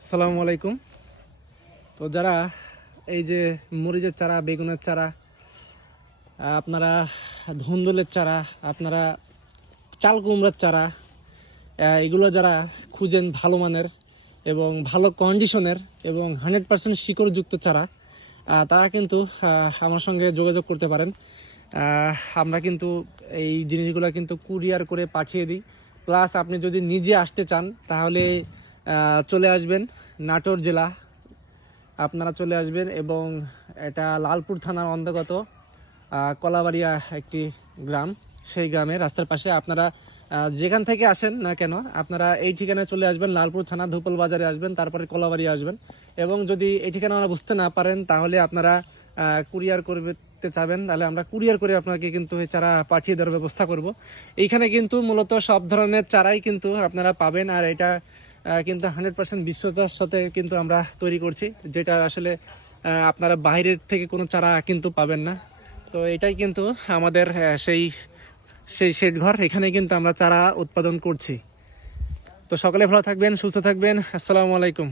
আসসালামু আলাইকুম। তো যারা এই যে মরিচের চারা, বেগুনের চারা, আপনারা ধুন্দুলের চারা, আপনারা চাল কুমড়ার চারা, এগুলো যারা খুঁজেন ভালো মানের এবং ভালো কন্ডিশনের এবং 100% শিকড়যুক্ত চারা, তারা কিন্তু আমার সঙ্গে যোগাযোগ করতে পারেন। আমরা কিন্তু এই জিনিসগুলো কিন্তু কুরিয়ার করে পাঠিয়ে দিই। প্লাস আপনি যদি নিজে আসতে চান তাহলে চলে আসবেন নাটোর জেলা, আপনারা চলে আসবেন এবং এটা লালপুর থানার অন্তর্গত কলাবাড়িয়া একটি গ্রাম। সেই গ্রামে রাস্তার পাশে আপনারা যেখান থেকে আসেন না কেন আপনারা এই ঠিকানায় চলে আসবেন। লালপুর থানা ধুপল বাজারে আসবেন, তারপরে কলাবাড়ি আসবেন। এবং যদি এই ঠিকানা বুঝতে না পারেন তাহলে আপনারা কুরিয়ার করতে চাবেন, তাহলে আমরা কুরিয়ার করে আপনাকে কিন্তু এই চারা পাঠিয়ে দেওয়ার ব্যবস্থা করব। এইখানে কিন্তু মূলত সব ধরনের চারাই কিন্তু আপনারা পাবেন, আর এটা কিন্তু 100% বিশ্বতার সাথে কিন্তু আমরা তৈরি করছি, যেটা আসলে আপনারা বাইরের থেকে কোনো চারা কিন্তু পাবেন না। তো এটাই কিন্তু আমাদের সেই সেই শেড ঘর, এখানে কিন্তু আমরা চারা উৎপাদন করছি। তো সকলে ভালো থাকবেন, সুস্থ থাকবেন। আসসালামু আলাইকুম।